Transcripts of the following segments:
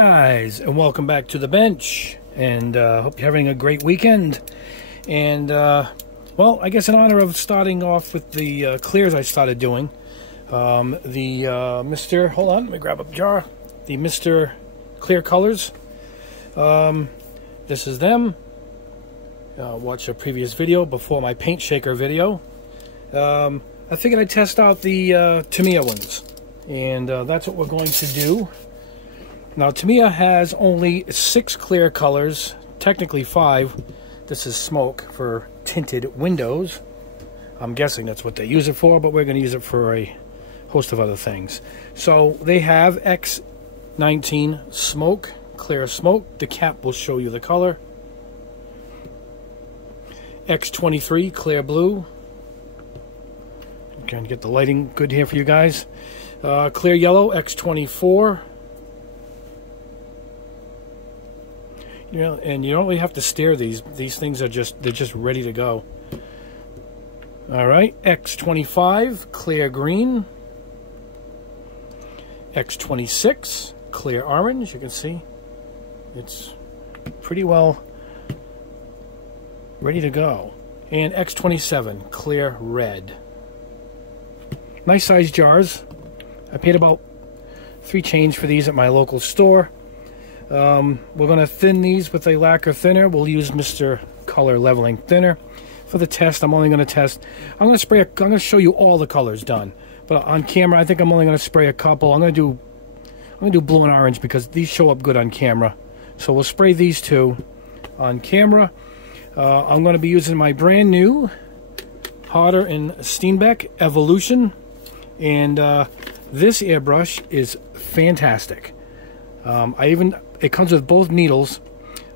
guys, and welcome back to the bench, and hope you're having a great weekend. And well, I guess in honor of starting off with the clears I started doing, Mr. hold on, let me grab up a jar. The Mr. Clear Colors. This is them. Watch a previous video before my paint shaker video. I figured I'd test out the Tamiya ones, and that's what we're going to do. Now, Tamiya has only 6 clear colors, technically 5. This is smoke for tinted windows. I'm guessing that's what they use it for, but we're going to use it for a host of other things. So they have X19 smoke, clear smoke. The cap will show you the color. X23 clear blue. I'm trying to get the lighting good here for you guys. Clear yellow, X24. You know, and you don't really have to stare. These things are they're just ready to go. All right, X25 clear green. X26 clear orange. You can see it's pretty well ready to go. And X27 clear red. Nice size jars. I paid about $3 change for these at my local store. We're going to thin these with a lacquer thinner. We'll use Mr. Color Leveling Thinner. For the test, I'm only going to test. I'm going to show you all the colors done. But on camera, I think I'm only going to spray a couple. I'm going to do blue and orange because these show up good on camera. So we'll spray these two on camera. I'm going to be using my brand new Harder in Steenbeck Evolution. And this airbrush is fantastic. It comes with both needles,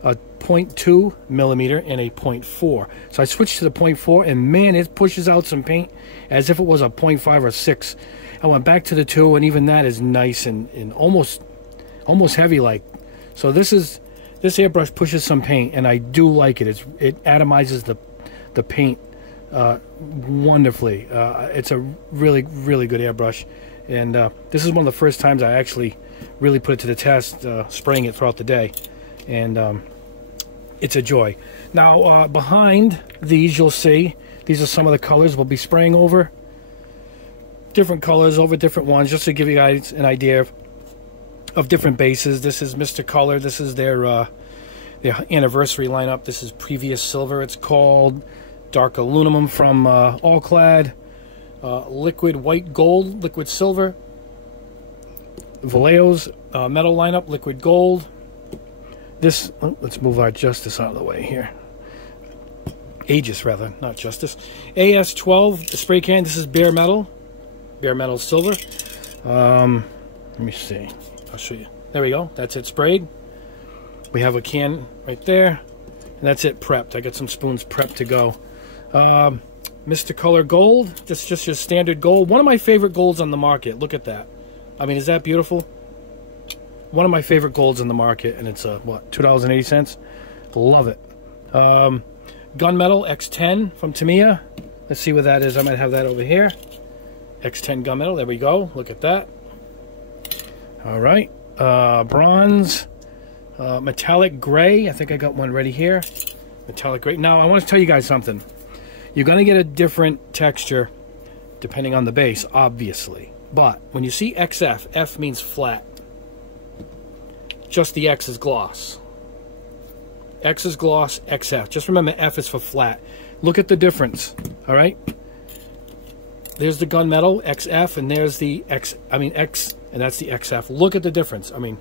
a 0.2 millimeter and a 0.4. So I switched to the 0.4, and man, it pushes out some paint as if it was a 0.5 or 6. I went back to the 2, and even that is nice and almost heavy like. So this airbrush pushes some paint, and I do like it. It atomizes the paint wonderfully. It's a really good airbrush, and this is one of the first times I actually really put it to the test, spraying it throughout the day, and it's a joy. Now behind these, you'll see these are some of the colors we'll be spraying over. Different colors over different ones, just to give you guys an idea of different bases. This is Mr. Color. This is their anniversary lineup. This is Previous Silver. It's called Dark Aluminum from All Clad, Liquid White Gold, Liquid Silver. Vallejo's metal lineup, Liquid Gold. This, let's move our Justice out of the way here. Aegis, rather, not Justice. AS12, the spray can. This is Bare Metal Silver. Let me see. I'll show you. There we go. That's it sprayed. We have a can right there. And that's it prepped. I got some spoons prepped to go. Mr. Color Gold. This is just your standard gold. One of my favorite golds on the market. Look at that. I mean, is that beautiful? One of my favorite golds in the market, and it's what, $2.80? Love it. Gunmetal X10 from Tamiya. Let's see what that is. I might have that over here. X10 gunmetal. There we go. Look at that. All right. Bronze. Metallic gray. I think I got one ready here. Metallic gray. Now, I want to tell you guys something. You're going to get a different texture depending on the base, obviously. But when you see XF, F means flat. Just the X is gloss. X is gloss, XF. Just remember F is for flat. Look at the difference, all right? There's the gunmetal, XF, and there's the X, and that's the XF. Look at the difference. I mean,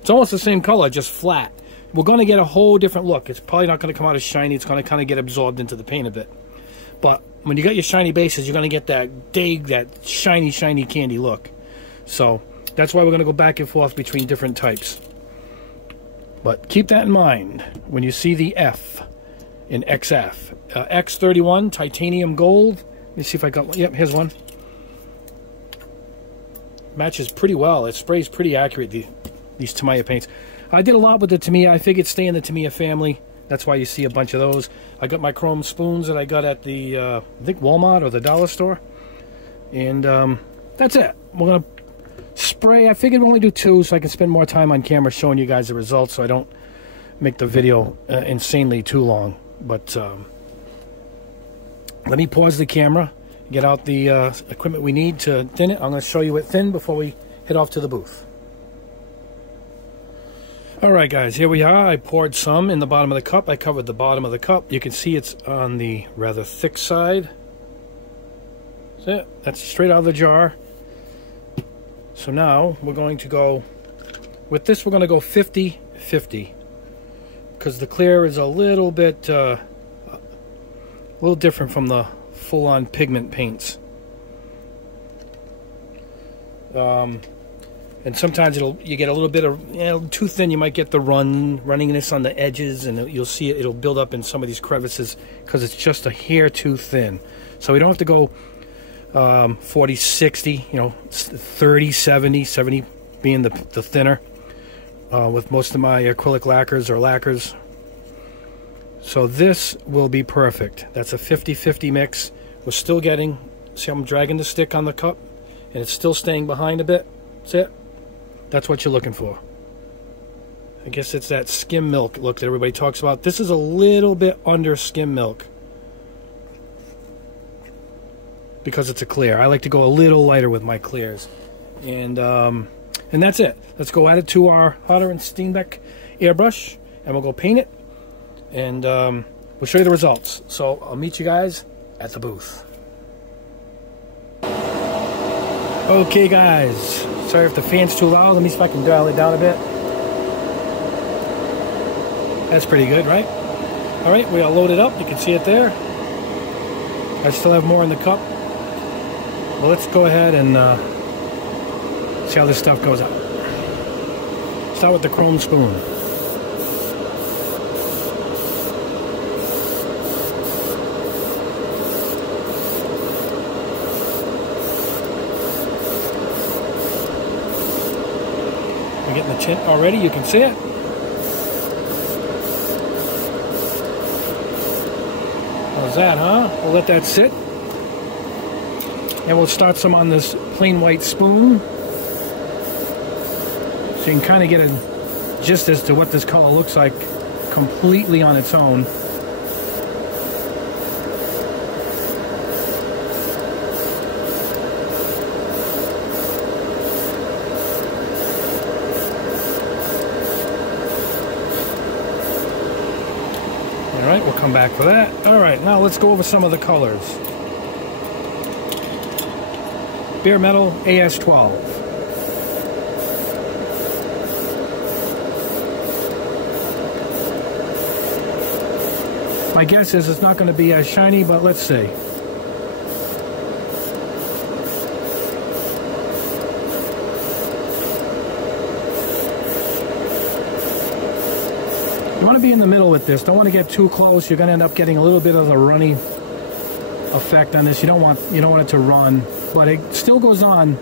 it's almost the same color, just flat. We're going to get a whole different look. It's probably not going to come out as shiny. It's going to kind of get absorbed into the paint a bit. But when you got your shiny bases, you're going to get that shiny candy look. So that's why we're going to go back and forth between different types. But keep that in mind when you see the F in XF. X31 Titanium Gold. Let me see if I got one. Yep, here's one. Matches pretty well. It sprays pretty accurate, these Tamiya paints. I did a lot with the Tamiya. I figured stay in the Tamiya family. That's why you see a bunch of those. I got my chrome spoons that I got at the, I think Walmart or the dollar store. And that's it. We're going to spray. I figured we'll only do 2 so I can spend more time on camera showing you guys the results so I don't make the video insanely too long. But let me pause the camera, get out the equipment we need to thin it. I'm going to show you it thin before we head off to the booth. Alright guys, here we are. I poured some in the bottom of the cup. I covered the bottom of the cup. You can see it's on the rather thick side. That's it. That's straight out of the jar. So now we're going to go, with this we're going to go 50-50. Because the clear is a little bit, different from the full-on pigment paints. And sometimes you get a little bit of, too thin. You might get the runniness on the edges, and you'll see it'll build up in some of these crevices because it's just a hair too thin. So we don't have to go 40-60, 30-70, 70 being the thinner with most of my acrylic lacquers or lacquers. So this will be perfect. That's a 50-50 mix. We're still getting, see I'm dragging the stick on the cup, and it's still staying behind a bit. That's it. That's what you're looking for. I guess it's that skim milk look that everybody talks about. This is a little bit under skim milk because it's a clear. I like to go a little lighter with my clears. And that's it. Let's go add it to our Hotter and Steenbeck airbrush, and we'll go paint it. And we'll show you the results. So I'll meet you guys at the booth. Okay guys, sorry if the fan's too loud. Let me see if I can dial it down a bit. That's pretty good, right? Alright, we are loaded up. You can see it there. I still have more in the cup. Well, let's go ahead and see how this stuff goes out. Start with the chrome spoon. Getting the tint already, you can see it. How's that, huh? We'll let that sit. And we'll start some on this plain white spoon. So you can kind of get a gist as to what this color looks like completely on its own. Alright, we'll come back for that. Alright, now let's go over some of the colors. Bare Metal AS12. My guess is it's not going to be as shiny, but let's see. You want to be in the middle with this. Don't want to get too close. You're going to end up getting a little bit of the runny effect on this. You don't want it to run, but it still goes on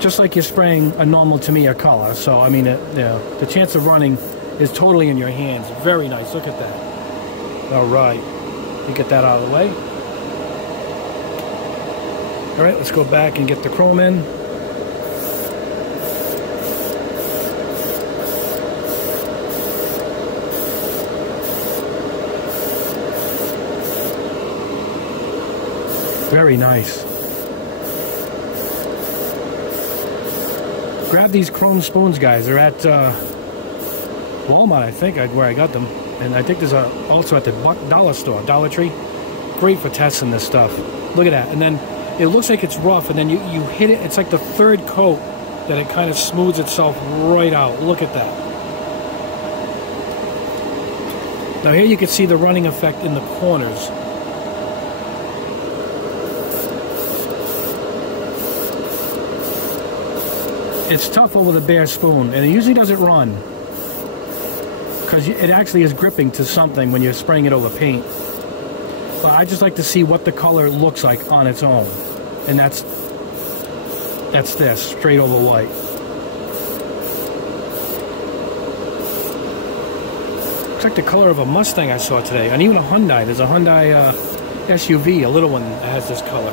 just like you're spraying a normal Tamiya color. So I mean, the chance of running is totally in your hands. Very nice. Look at that. All right, you get that out of the way. All right, let's go back and get the chrome in. Very nice. Grab these chrome spoons, guys. They're at Walmart, I think, where I got them. And I think there's also at the dollar store, Dollar Tree. Great for testing this stuff. Look at that. And then it looks like it's rough, and then you hit it. It's like the third coat that it kind of smooths itself right out. Look at that. Now here you can see the running effect in the corners. It's tough over the bare spoon, and it usually doesn't run because it actually is gripping to something when you're spraying it over paint. But I just like to see what the color looks like on its own, and that's this, straight over white. It's like the color of a Mustang I saw today, and even a Hyundai. There's a Hyundai SUV, a little one that has this color.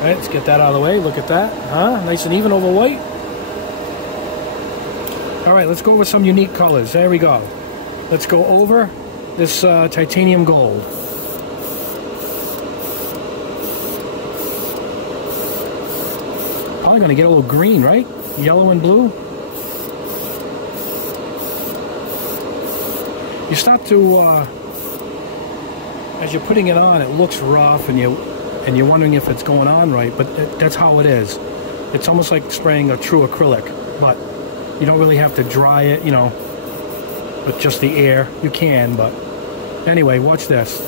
All right, let's get that out of the way. Look at that. Huh? Nice and even over white. All right, let's go over some unique colors. There we go. Let's go over this titanium gold. Probably gonna get a little green, right? Yellow and blue. You start to, as you're putting it on, it looks rough, and you're wondering if it's going on right, but that's how it is. It's almost like spraying a true acrylic, but you don't really have to dry it, you know, with just the air. You can, but anyway, watch this.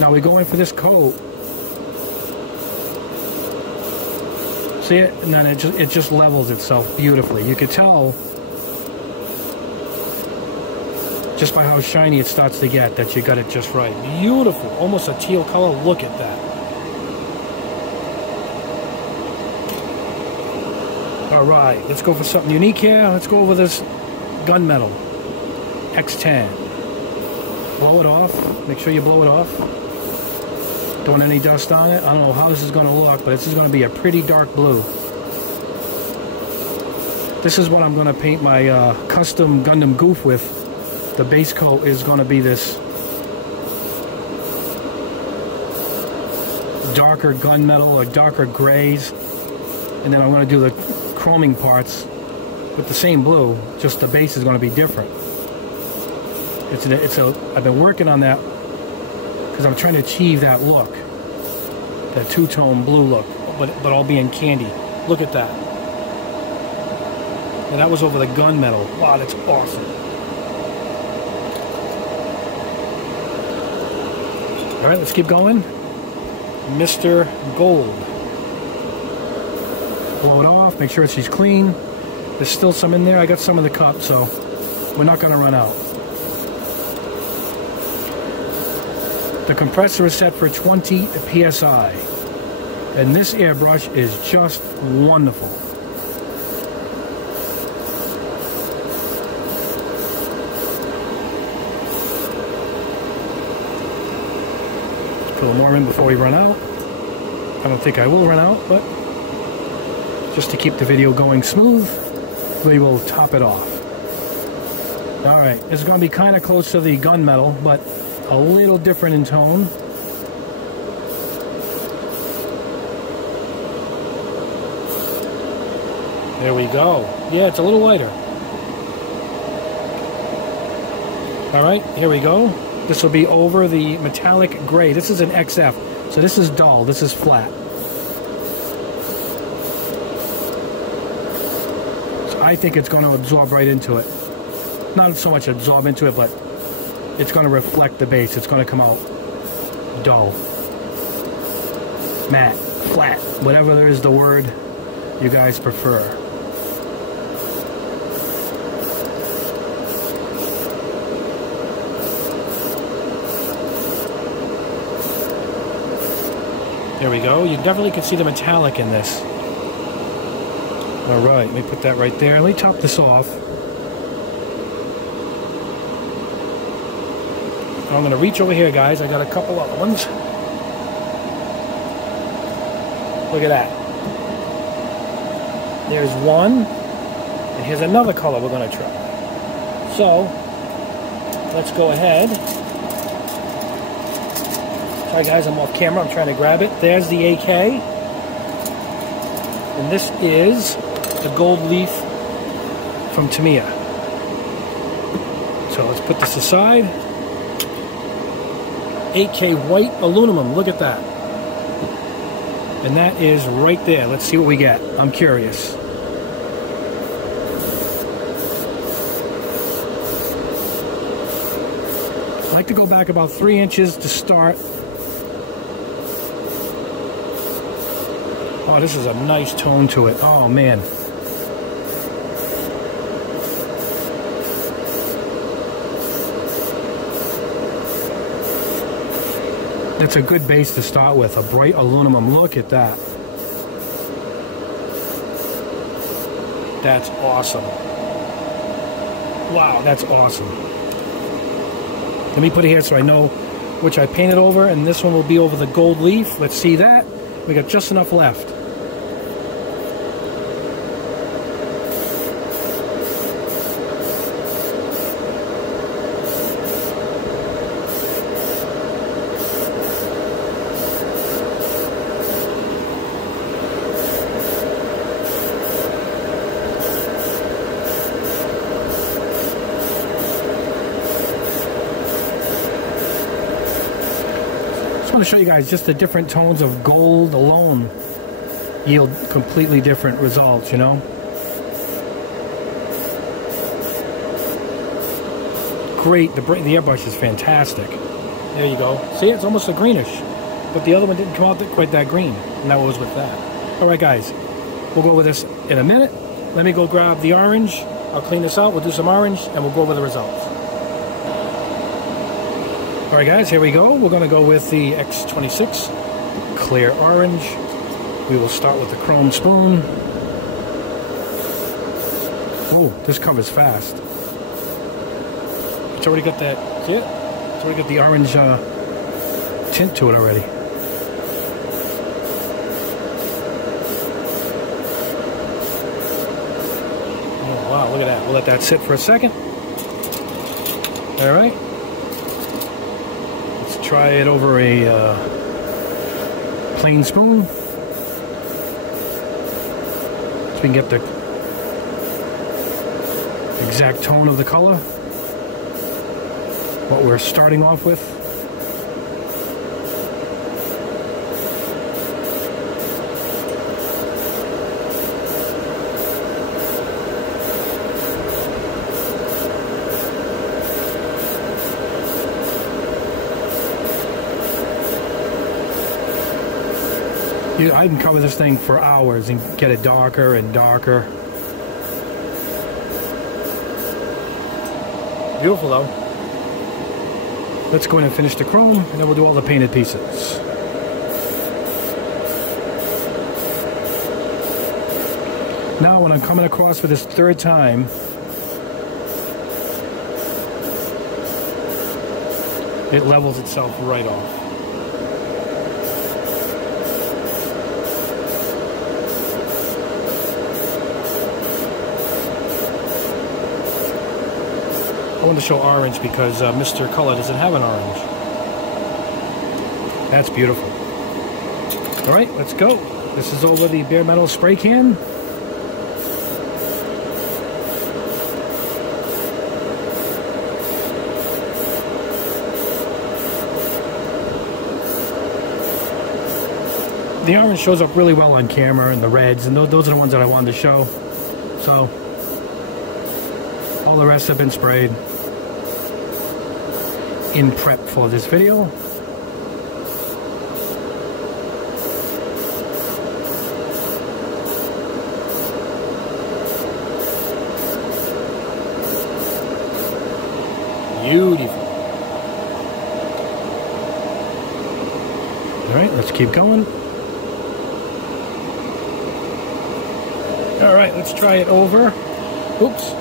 Now we go in for this coat. See it? And then it just levels itself beautifully. You could tell just by how shiny it starts to get that you got it just right. Beautiful. Almost a teal color. Look at that. Alright, let's go for something unique here. Let's go over this Gunmetal X10. Blow it off. Make sure you blow it off. Don't want any dust on it. I don't know how this is going to look, but this is going to be a pretty dark blue. This is what I'm going to paint my custom Gundam Goof with. The base coat is going to be this darker gunmetal or darker grays. And then I'm going to do the chroming parts with the same blue, just the base is going to be different. I've been working on that because I'm trying to achieve that look, that two-tone blue look, but all being candy. Look at that. And that was over the gunmetal. Wow, that's awesome. All right, let's keep going. Mr. Gold. Blow it off, make sure she's clean. There's still some in there. I got some in the cup, so we're not going to run out. The compressor is set for 20 psi, and this airbrush is just wonderful. Let's put a little more in before we run out. I don't think I will run out, but just to keep the video going smooth, we will top it off. Alright, it's going to be kind of close to the gunmetal, but a little different in tone. There we go. Yeah, it's a little lighter. Alright, here we go. This will be over the metallic gray. This is an XF, so this is dull, this is flat. So I think it's going to absorb right into it. Not so much absorb into it, but it's going to reflect the base. It's going to come out dull, matte, flat, whatever is the word you guys prefer. There we go. You definitely can see the metallic in this. All right, let me put that right there. Let me top this off. I'm going to reach over here, guys. I got a couple other ones. Look at that. There's one. And here's another color we're going to try. So, let's go ahead. Sorry, guys, I'm off camera. I'm trying to grab it. There's the AK. And this is the gold leaf from Tamiya. So, let's put this aside. 8K white aluminum, look at that. And that is right there. Let's see what we get. I'm curious. I like to go back about 3 inches to start. Oh, this is a nice tone to it. Oh, man. It's a good base to start with, a bright aluminum. Look at that. That's awesome. Wow, that's awesome. Let me put it here so I know which I painted over, and this one will be over the gold leaf. Let's see that. We got just enough left. I want to show you guys just the different tones of gold alone yield completely different results, you know. Great, the airbrush is fantastic. There you go. See, it's almost a greenish, but the other one didn't come out quite that green, and that was with that. All right, guys, we'll go over this in a minute. Let me go grab the orange. I'll clean this out. We'll do some orange, and we'll go over the results. Alright guys, here we go. We're going to go with the X26 clear orange. We will start with the chrome spoon. Oh, this covers fast. It's already got that, see it? It's already got the orange tint to it already. Oh wow, look at that. We'll let that sit for a second. Alright. Try it over a plain spoon so we can get the exact tone of the color, what we're starting off with. I can cover this thing for hours and get it darker and darker. Beautiful though. Let's go in and finish the chrome, and then we'll do all the painted pieces. Now when I'm coming across for this third time, it levels itself right off. I wanted to show orange because Mr. Color doesn't have an orange. That's beautiful. Alright, let's go. This is over the bare metal spray can. The orange shows up really well on camera, and the reds, and those are the ones that I wanted to show. So, all the rest have been sprayed in prep for this video. Beautiful. All right, let's keep going. All right, let's try it over. Oops.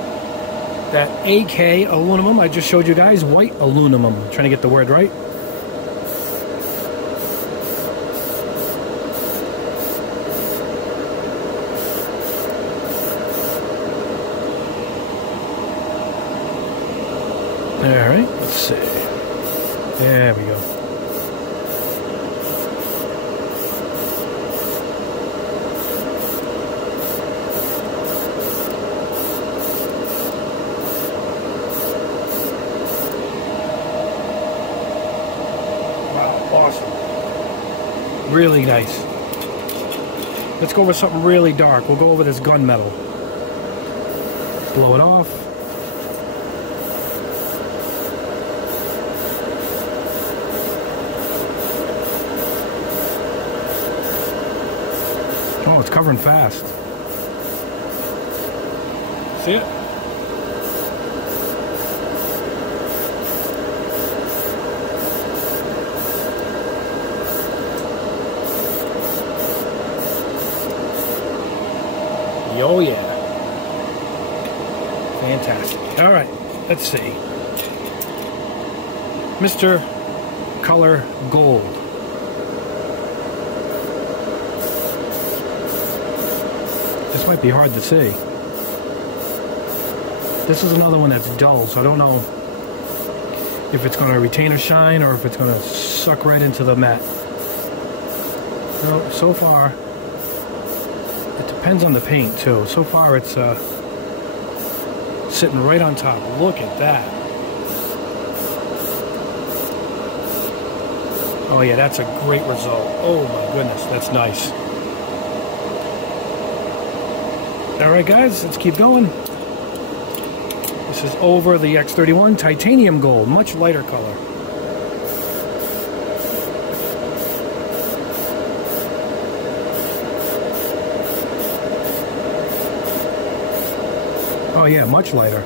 That AK aluminum I just showed you guys, white aluminum. I'm trying to get the word right. All right, let's see. There we go. Really nice. Let's go over something really dark. We'll go over this gunmetal. Blow it off. Oh, it's covering fast. See it? Oh yeah. Fantastic. All right, let's see. Mr. Color Gold. This might be hard to see. This is another one that's dull, so I don't know if it's going to retain a shine or if it's going to suck right into the matte. No, so far, it depends on the paint too. So far it's sitting right on top. Look at that. Oh yeah, that's a great result. Oh my goodness, that's nice. Alright guys, let's keep going. This is over the X31 Titanium Gold, much lighter color. Oh yeah, much lighter.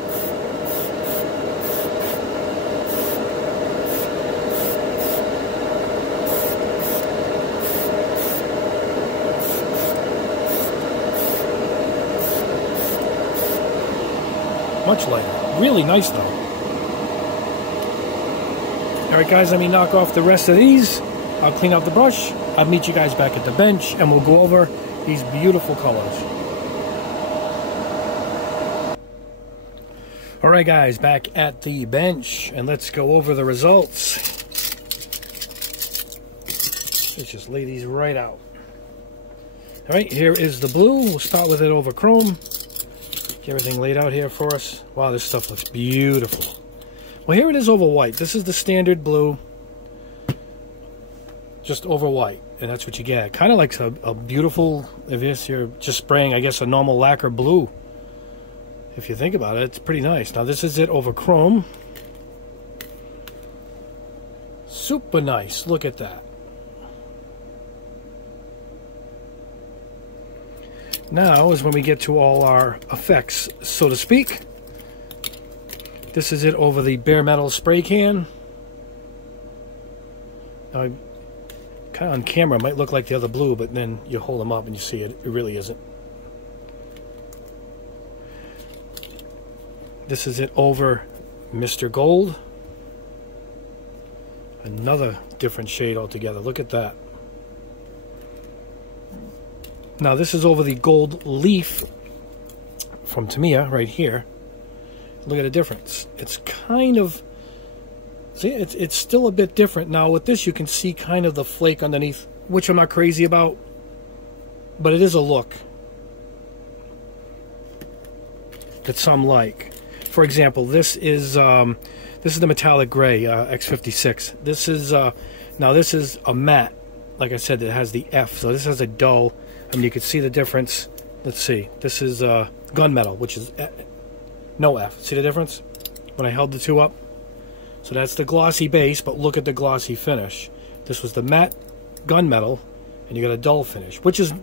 Much lighter. Really nice though. Alright guys, let me knock off the rest of these. I'll clean up the brush. I'll meet you guys back at the bench and we'll go over these beautiful colors. Alright guys, back at the bench and let's go over the results. Let's just lay these right out. Alright, here is the blue. We'll start with it over chrome. Get everything laid out here for us. Wow, this stuff looks beautiful. Well, here it is over white. This is the standard blue, just over white, and that's what you get. Kind of like a beautiful, if you're just spraying, I guess, a normal lacquer blue. If you think about it, it's pretty nice. Now, this is it over chrome. Super nice. Look at that. Now is when we get to all our effects, so to speak. This is it over the bare metal spray can. Now, kind of on camera, it might look like the other blue, but then you hold them up and you see it. It really isn't. This is it over Mr. Gold. Another different shade altogether. Look at that. Now this is over the gold leaf from Tamiya right here. Look at the difference. It's kind of, see, it's still a bit different. Now with this you can see kind of the flake underneath, which I'm not crazy about, but it is a look that some like. For example, this is the metallic gray X56. This is now this is a matte, like I said, that has the F. So this has a dull. I mean, you can see the difference. Let's see. This is gunmetal, which is no F. See the difference when I held the two up? So that's the glossy base, but look at the glossy finish. This was the matte gunmetal, and you got a dull finish, which is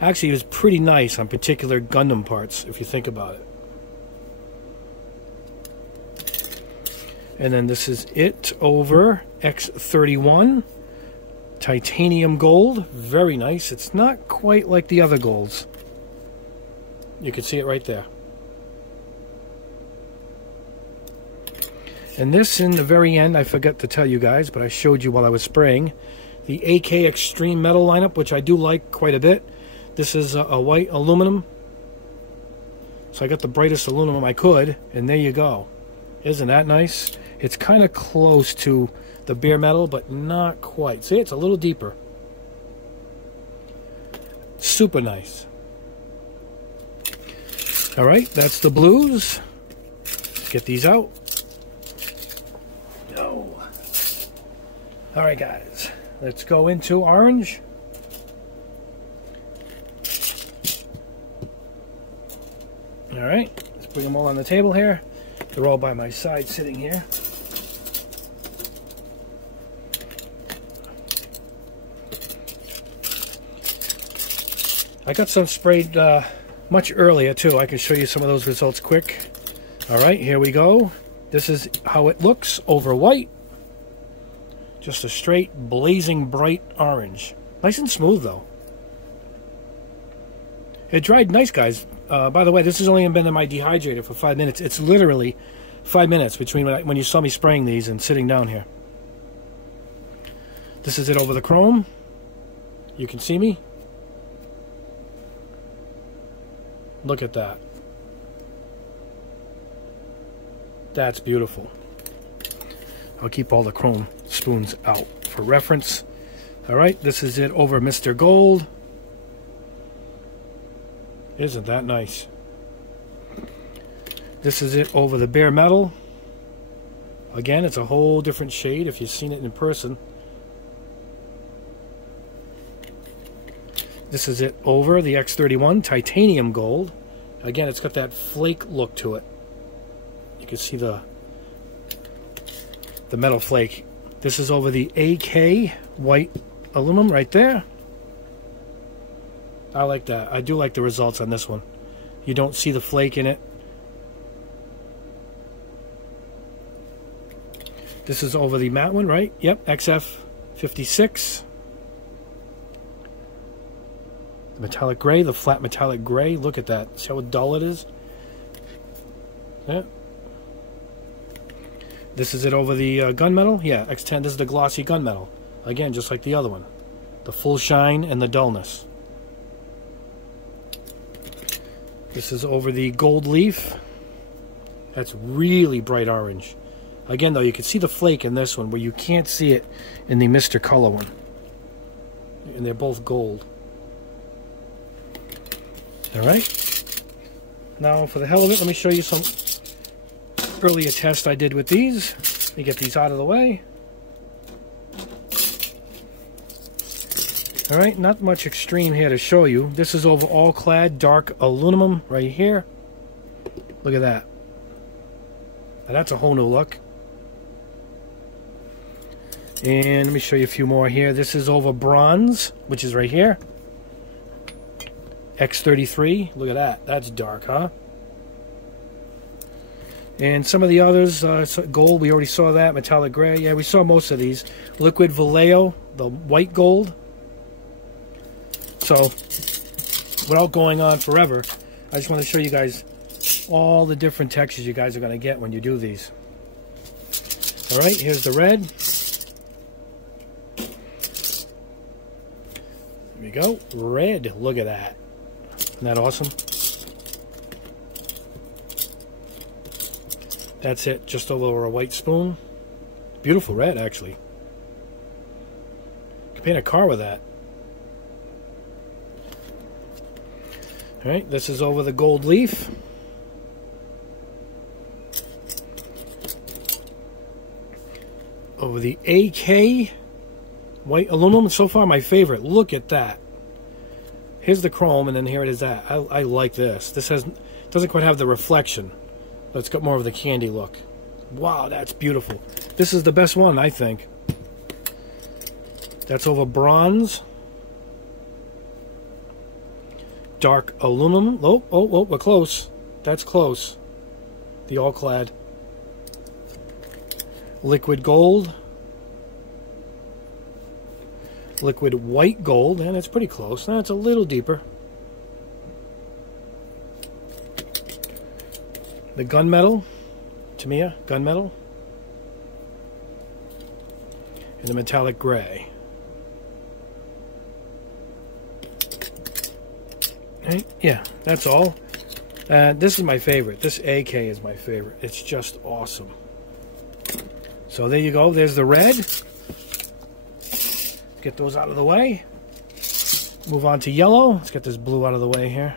actually is pretty nice on particular Gundam parts, if you think about it. And then this is it over X31 Titanium Gold. Very nice. It's not quite like the other golds. You can see it right there. And this in the very end, I forgot to tell you guys, but I showed you while I was spraying, the AK Extreme Metal lineup, which I do like quite a bit. This is a white aluminum. So I got the brightest aluminum I could, and there you go. Isn't that nice? It's kind of close to the bare metal, but not quite. See, it's a little deeper. Super nice. All right, that's the blues. Let's get these out. Oh. All right, guys. Let's go into orange. All right, let's bring them all on the table here. They're all by my side sitting here. I got some sprayed much earlier too. I can show you some of those results quick. All right, here we go. This is how it looks over white. Just a straight, blazing, bright orange. Nice and smooth though. It dried nice, guys. By the way, this has only been in my dehydrator for 5 minutes. It's literally 5 minutes between when you saw me spraying these and sitting down here. This is it over the chrome. You can see me. Look at that. That's beautiful. I'll keep all the chrome spoons out for reference. Alright, this is it over Mr. Gold. Isn't that nice? This is it over the bare metal. Again, it's a whole different shade if you've seen it in person. This is it over the X31 Titanium Gold. Again, it's got that flake look to it. You can see the metal flake. This is over the AK white aluminum right there. I like that. I do like the results on this one. You don't see the flake in it. This is over the matte one, right? Yep, XF56. The metallic gray, the flat metallic gray. Look at that. See how dull it is? Yeah. This is it over the gunmetal. Yeah, X10. This is the glossy gunmetal. Again, just like the other one. The full shine and the dullness. This is over the gold leaf. That's really bright orange. Again, though, you can see the flake in this one where you can't see it in the Mr. Color one. And they're both gold. Alright. Now, for the hell of it, let me show you some earlier tests I did with these. Let me get these out of the way. Alright, not much extreme here to show you. This is over all clad dark aluminum right here. Look at that. Now that's a whole new look. And let me show you a few more here. This is over bronze, which is right here. X33. Look at that. That's dark, huh? And some of the others, gold, we already saw that. Metallic gray. Yeah, we saw most of these. Liquid Vallejo, the white gold. So, without going on forever, I just want to show you guys all the different textures you guys are going to get when you do these. Alright, here's the red. There we go. Red. Look at that. Isn't that awesome? That's it. Just over a white spoon. Beautiful red, actually. You can paint a car with that. Alright, this is over the gold leaf. Over the AK white aluminum. So far my favorite. Look at that. Here's the chrome, and then here it is that. I like this. This doesn't quite have the reflection, but it's got more of the candy look. Wow, that's beautiful. This is the best one, I think. That's over bronze. Dark aluminum. Oh, we're close. That's close. The all-clad. Liquid gold. Liquid white gold, and it's pretty close. Now it's a little deeper. The gunmetal, Tamiya gunmetal, and the metallic gray. Right? Yeah, that's all. This is my favorite. This AK is my favorite. It's just awesome. So there you go. There's the red. Get those out of the way. Move on to yellow. Let's get this blue out of the way here.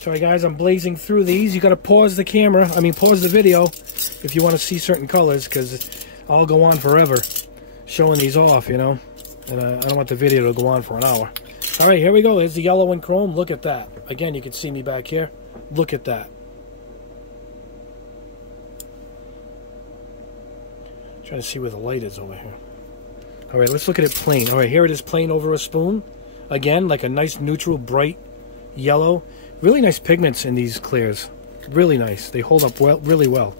Sorry guys, I'm blazing through these. You gotta pause the camera. Pause the video if you want to see certain colors, because I'll go on forever showing these off, you know. And I don't want the video to go on for an hour. Alright, here we go. Here's the yellow and chrome. Look at that. Again, you can see me back here. Look at that. Trying to see where the light is over here. Alright, let's look at it plain. Alright, here it is plain over a spoon. Again, like a nice neutral, bright yellow. Really nice pigments in these clears. Really nice. They hold up well, really well.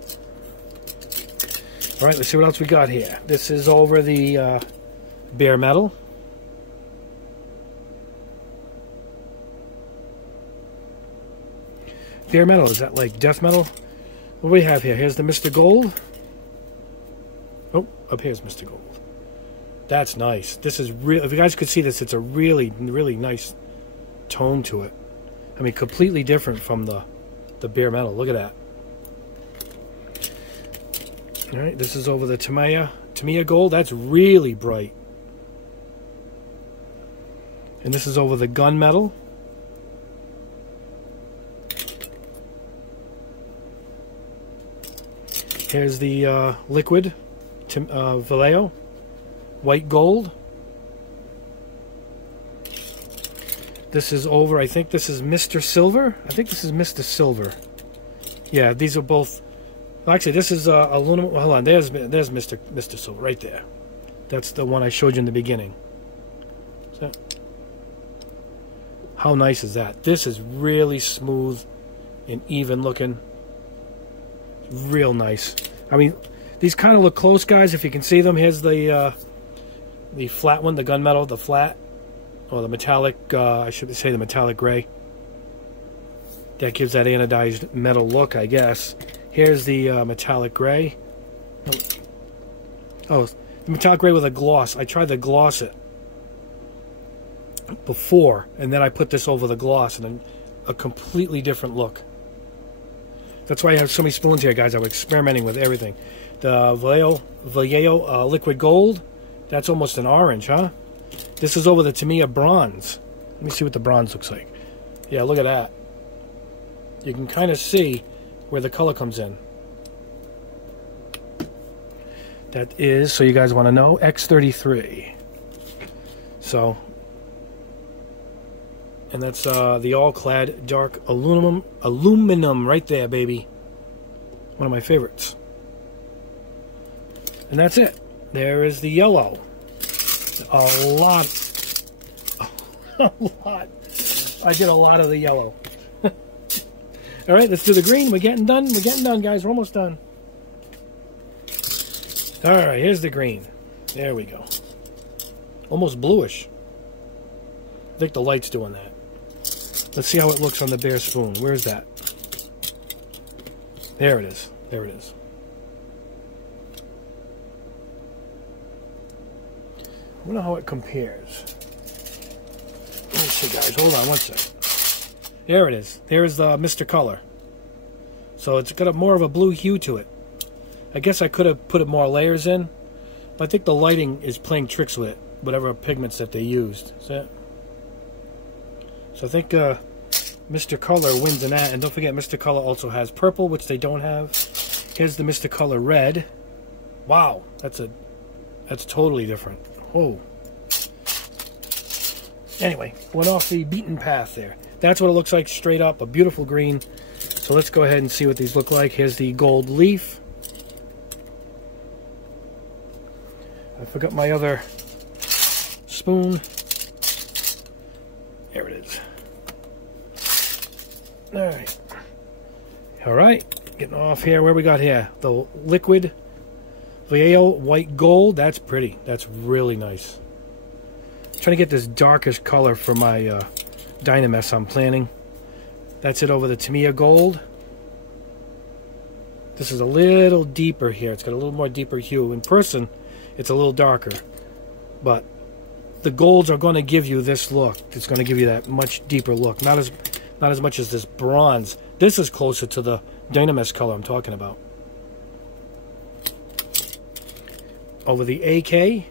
Alright, let's see what else we got here. This is over the bare metal. Bare metal, is that like death metal? What do we have here? Here's the Mr. Gold. Oh, up here's Mr. Gold. That's nice. This is real. If you guys could see this, it's a really, really nice tone to it. I mean, completely different from the bare metal. Look at that. All right, this is over the Tamiya Gold. That's really bright. And this is over the Gunmetal. Here's the liquid Vallejo, white gold. This is over, I think this is Mr. Silver. I think this is Mr. Silver. Yeah, these are both. Actually, this is aluminum. Hold on, there's Mr. Silver right there. That's the one I showed you in the beginning. So, how nice is that? This is really smooth and even looking. Real nice. I mean, these kind of look close, guys, if you can see them. Here's the flat one, the gunmetal, the flat, or the metallic, I should say the metallic gray. That gives that anodized metal look, I guess. Here's the metallic gray. Oh, the metallic gray with a gloss. I tried to gloss it before, and then I put this over the gloss, and then a completely different look. That's why I have so many spoons here, guys. I'm experimenting with everything. The Vallejo liquid gold, that's almost an orange, huh? This is over the Tamiya Bronze. Let me see what the bronze looks like. Yeah, look at that. You can kind of see where the color comes in. That is, so you guys want to know, X33. So, and that's the all-clad dark aluminum right there, baby. One of my favorites. And that's it. There is the yellow. A lot. I did a lot of the yellow. All right, let's do the green. We're getting done. We're getting done, guys. We're almost done. All right, here's the green. There we go. Almost bluish. I think the light's doing that. Let's see how it looks on the bare spoon. Where's that? There it is. There it is. I wonder how it compares. Let me see, guys. Hold on one second. There it is. There's the Mr. Color. So it's got more of a blue hue to it. I guess I could have put more layers in, but I think the lighting is playing tricks with it, whatever pigments that they used. So I think Mr. Color wins in that. And don't forget, Mr. Color also has purple, which they don't have. Here's the Mr. Color red. Wow, that's totally different. Whoa. Anyway, went off the beaten path there. That's what it looks like straight up, a beautiful green. So let's go ahead and see what these look like. Here's the gold leaf. I forgot my other spoon. There it is. Alright. Alright, getting off here. Where we got here? The liquid Vallejo white gold. That's pretty. That's really nice. Trying to get this darkish color for my Dynamess I'm planning. That's it over the Tamiya Gold. This is a little deeper here. It's got a little more deeper hue. In person, it's a little darker. But the golds are going to give you this look. It's going to give you that much deeper look. Not as much as this bronze. This is closer to the Dynamess color I'm talking about. Over the AK.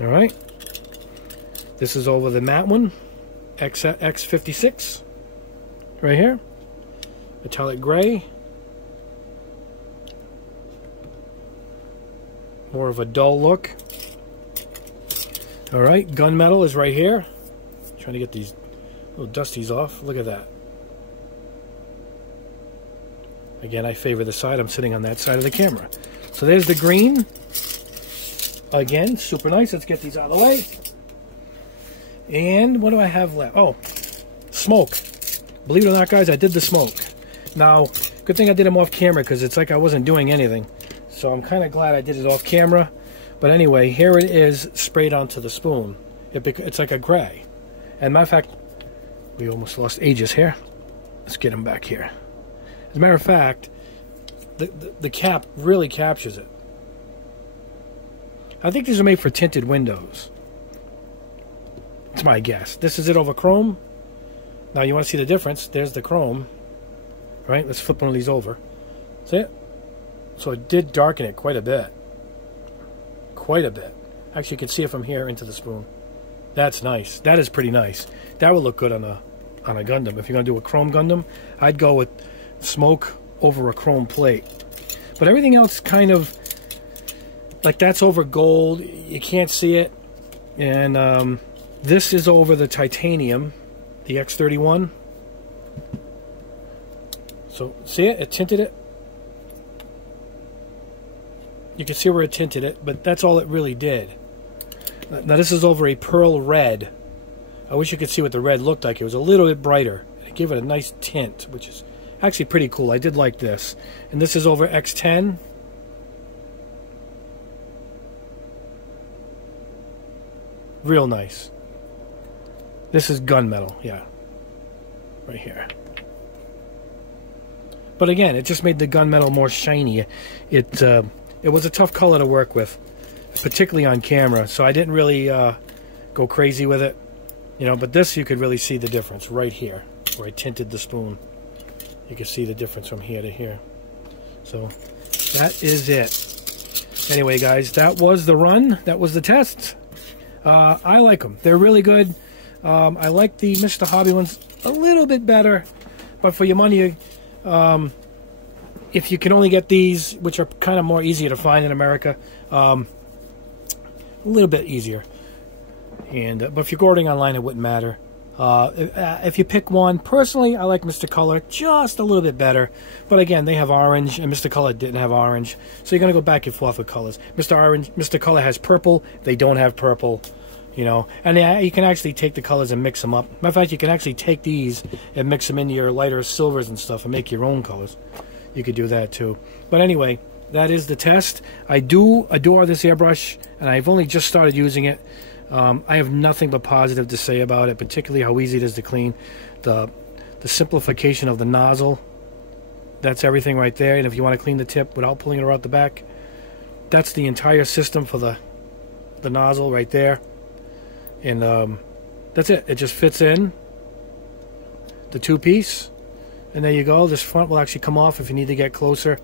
Alright. This is over the matte one. X56. Right here. Metallic gray. More of a dull look. Alright, gunmetal is right here. Trying to get these little dusties off. Look at that. Again, I favor the side. I'm sitting on that side of the camera. So there's the green. Again, super nice. Let's get these out of the way. And what do I have left? Oh, smoke. Believe it or not, guys, I did the smoke. Now, good thing I did them off camera because it's like I wasn't doing anything. So I'm kind of glad I did it off camera. But anyway, here it is sprayed onto the spoon. It's like a gray. And matter of fact, we almost lost Aegis here. Let's get him back here. As a matter of fact, the cap really captures it. I think these are made for tinted windows. It's my guess. This is it over chrome. Now you want to see the difference. There's the chrome. All right, let's flip one of these over. See it? So it did darken it quite a bit. Quite a bit. Actually, you can see it from here into the spoon. That's nice. That is pretty nice. That would look good on a Gundam. If you're going to do a chrome Gundam, I'd go with smoke over a chrome plate. But everything else kind of, like that's over gold. You can't see it. And this is over the titanium, the X31. So, see it? It tinted it. You can see where it tinted it, but that's all it really did. Now this is over a pearl red. I wish you could see what the red looked like. It was a little bit brighter. It gave it a nice tint, which is actually pretty cool. I did like this. And this is over X10. Real nice. This is gunmetal, yeah. Right here. But again, it just made the gunmetal more shiny. It was a tough color to work with, particularly on camera, so I didn't really go crazy with it. You know, but this you could really see the difference right here, where I tinted the spoon. You can see the difference from here to here. So that is it. Anyway, guys, that was the run. That was the test. I like them. They're really good. I like the Mr. Hobby ones a little bit better, but for your money, if you can only get these, which are kind of more easier to find in America, a little bit easier. And but if you're ordering online, it wouldn't matter. If you pick one, personally, I like Mr. Color just a little bit better. But again, they have orange, and Mr. Color didn't have orange, so you're gonna go back and forth with colors. Mr. Color has purple. They don't have purple. You know, and you can actually take the colors and mix them up. Matter of fact, you can actually take these and mix them into your lighter silvers and stuff and make your own colors. You could do that too. But anyway, that is the test. I do adore this airbrush, and I've only just started using it. I have nothing but positive to say about it, particularly how easy it is to clean. The simplification of the nozzle, that's everything right there. And if you want to clean the tip without pulling it out the back, that's the entire system for the nozzle right there. And that's it. It just fits in the two-piece, and there you go. This front will actually come off if you need to get closer.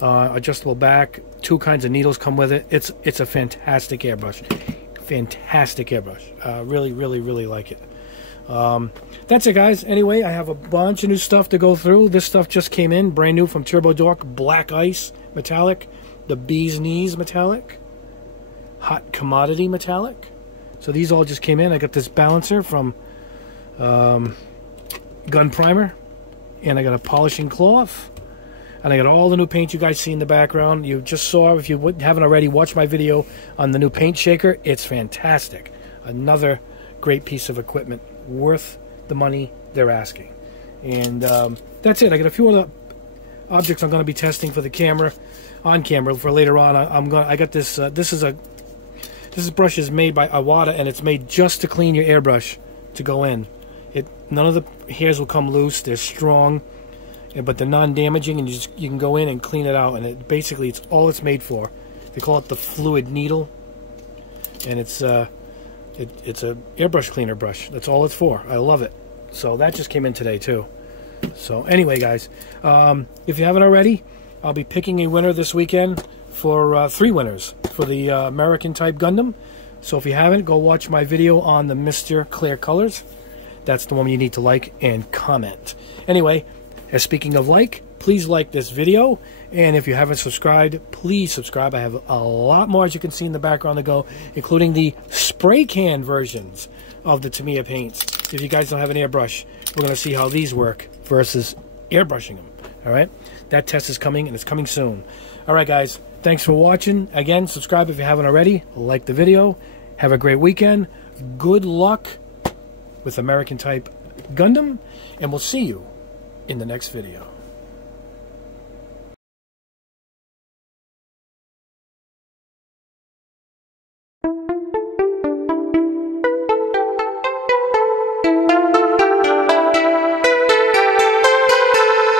Adjustable back. Two kinds of needles come with it. It's a fantastic airbrush. Fantastic airbrush. Really, really, really like it. That's it, guys. Anyway, I have a bunch of new stuff to go through. This stuff just came in, brand new from Turbo Dork. Black Ice Metallic, the Bee's Knees Metallic, Hot Commodity Metallic. So these all just came in. I got this balancer from Gun Primer, and I got a polishing cloth, and I got all the new paint you guys see in the background. You just saw, if you haven't already, watched my video on the new paint shaker. It's fantastic. Another great piece of equipment, worth the money they're asking. And that's it. I got a few other objects I'm going to be testing for the camera, on camera, for later on. I got this. This brush is made by Iwata, and it's made just to clean your airbrush to go in. None of the hairs will come loose. They're strong, but they're non-damaging, and you can go in and clean it out. And basically, it's all it's made for. They call it the fluid needle, and it's a airbrush cleaner brush. That's all it's for. I love it. So that just came in today too. So anyway, guys, if you haven't already, I'll be picking a winner this weekend for 3 winners for the American type Gundam. So if you haven't, go watch my video on the Mr. Clear Colors. That's the one you need to like and comment. Anyway, speaking of like, please like this video. And if you haven't subscribed, please subscribe. I have a lot more, as you can see in the background, to go, including the spray can versions of the Tamiya paints. If you guys don't have an airbrush, we're going to see how these work versus airbrushing them. All right? That test is coming, and it's coming soon. All right, guys. Thanks for watching. Again, subscribe if you haven't already. Like the video. Have a great weekend. Good luck with American type Gundam, and we'll see you in the next video.